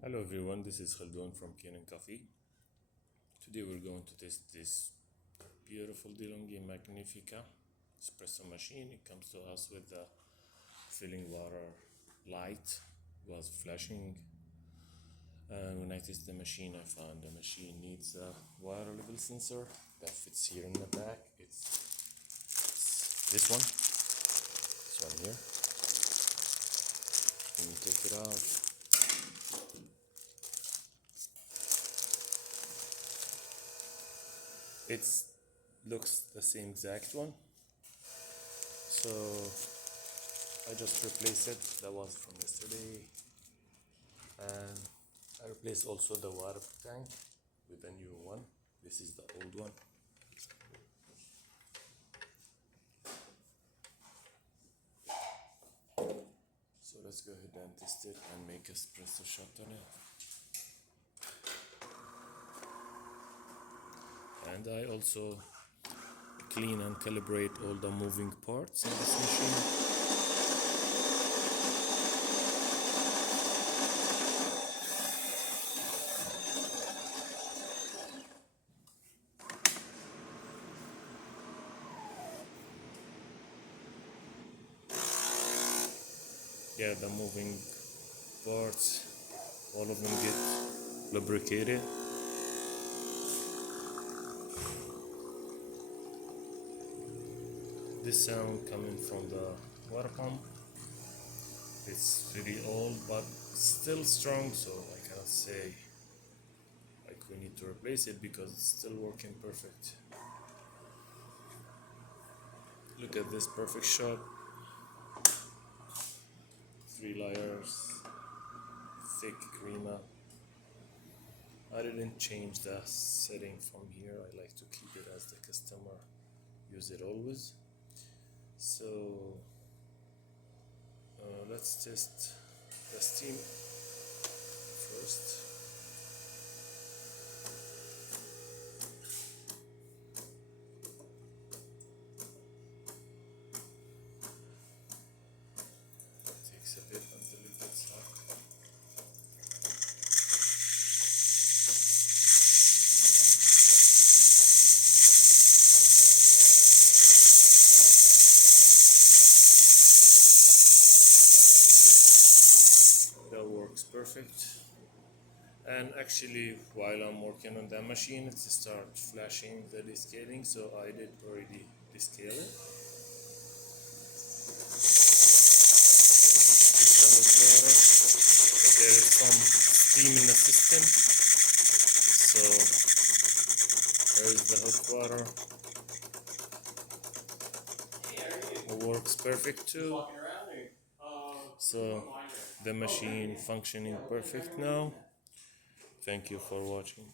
Hello everyone, this is Khaldun from Kanen Coffee. Today we're going to test this beautiful DeLonghi Magnifica espresso machine. It comes to us with the filling water light, was flashing. And when I test the machine, I found the machine needs a water level sensor that fits here in the back. It's this one here. When you take it out, it looks the same exact one, so I just replaced it. That was from yesterday, and I replaced also the water tank with a new one. This is the old one. So let's go ahead and test it and make espresso shot on it. And I also clean and calibrate all the moving parts in this machine. Yeah, the moving parts, all of them get lubricated. This sound coming from the water pump. It's really old but still strong, so I cannot say like we need to replace it because it's still working perfect. Look at this perfect shot. 3 layers, thick crema. I didn't change the setting from here. I like to keep it as the customer use it always. So let's test the steam first. It takes a bit until it gets hot. That works perfect. And actually, while I'm working on that machine, it starts flashing the descaling, so I did already descale it. There is some steam in the system, so there is the hot water. It works perfect too. So the machine functioning perfect now. Thank you for watching.